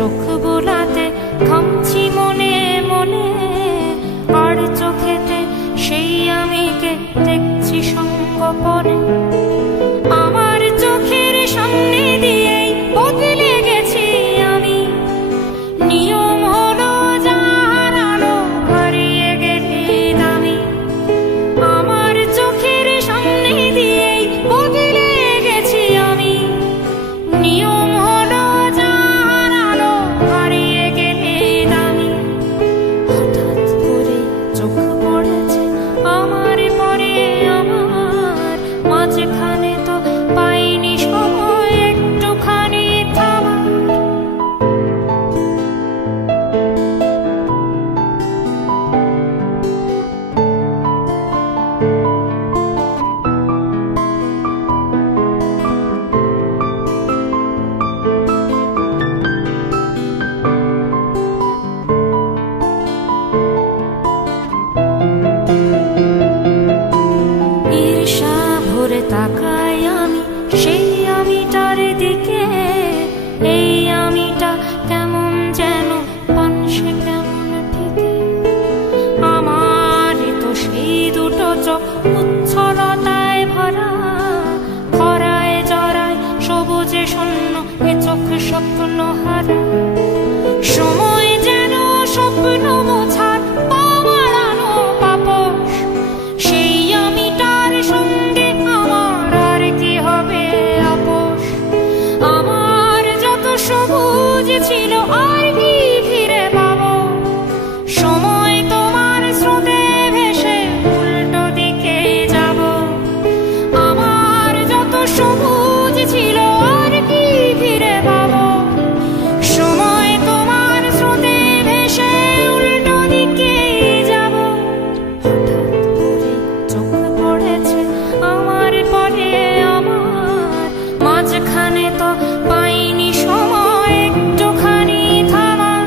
চোখ বোলাতে ঘামছি মনে মনে, আর চোখেতে সেই আমিকে দেখছি সঙ্গপনে। আমার চোখের সামনে দিয়েই বদলে গেছি আমি, নিয়ম হলো যার আলো হারিয়ে গেলে দামি। আমার চোখের সামনে দিয়েই বদলে গেছি আমি, নিয়ম হলো যার আলো হারিয়ে গেলে দামি। হঠাৎ করে চোখ পড়েছে আমার পরে আমার, মাঝখানে তো পাইনি সময় একটুখানি থামার। ঈর্ষা ভরে তাকাই আমি সেই আমিটার দিকে, এই আমিটা কেমন যেন পানসে কেমন ফিকে। আমারই তো সেই দুটো চোখ উচ্ছলতায় ভরা, খরায় জরায় সবুজে শূন্য এ চোখ স্বপ্ন হারা। সময় যেন স্বপ্ন মোছার পাওয়ানো পাপস, সেই আমিটার সঙ্গে আমার আর কি হবে আপোষ। আমার যত সবুজ ছিল আর কি ফিরে পাবো, সময় তোমার স্রোতে ভেসে উল্টো দিকে যাব। আমার যত সবুজ ছিল আর কি ফিরে পাবো, সময় তোমার স্রোতে ভেসে উল্টো দিকে যাব। হঠাৎ করে চোখ পড়েছে আমার পরে আমার, মাঝখানে তো পাইনি সময় একটুখানি থামার।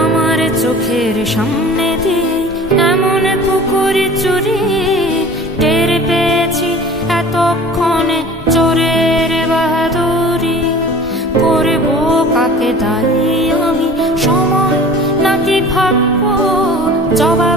আমার চোখের সামনে দিয়ে এমন পুকুর চুরি, টের পেয়েছি এতক্ষণে চোরের বাহাদুরি। করবো কাকে দায়ী আমি, সময় নাকি ভাগ্য, জবাব